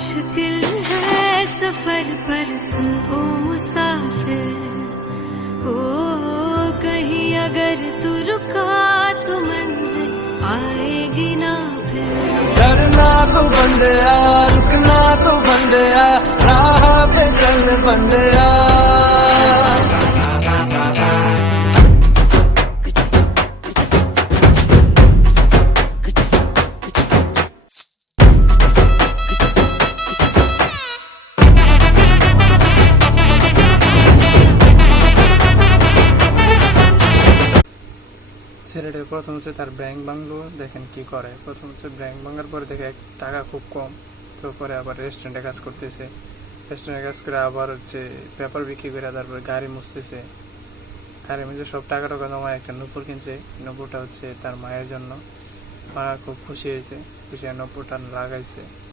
मुश्किल है सफर पर सुन ओ मुसाफिर हो, कहीं अगर तू रुका तो मंजिल आएगी ना फिर। डरना तो बंदया, रुकना तो बंदया, राह पे चल बंदया। ছেলেটা প্রথম হচ্ছে তার ব্যাংক ভাঙলো, দেখেন কি করে। প্রথম হচ্ছে ব্যাংক ভাঙার পরে দেখে টাকা খুব কম, তো পরে আবার রেস্টুরেন্টে কাজ করতেছে। রেস্টুরেন্টে কাজ করে আবার হচ্ছে পেপার বিক্রি করে তারপরে গাড়ি মুছতেছে। গাড়ি মুছে সব টাকা টাকা জমায় একটা নূপুর কিনছে। নূপুরটা হচ্ছে তার মায়ের জন্য। মা খুব খুশি হয়েছে, খুশি হয়ে নূপুরটা লাগাইছে।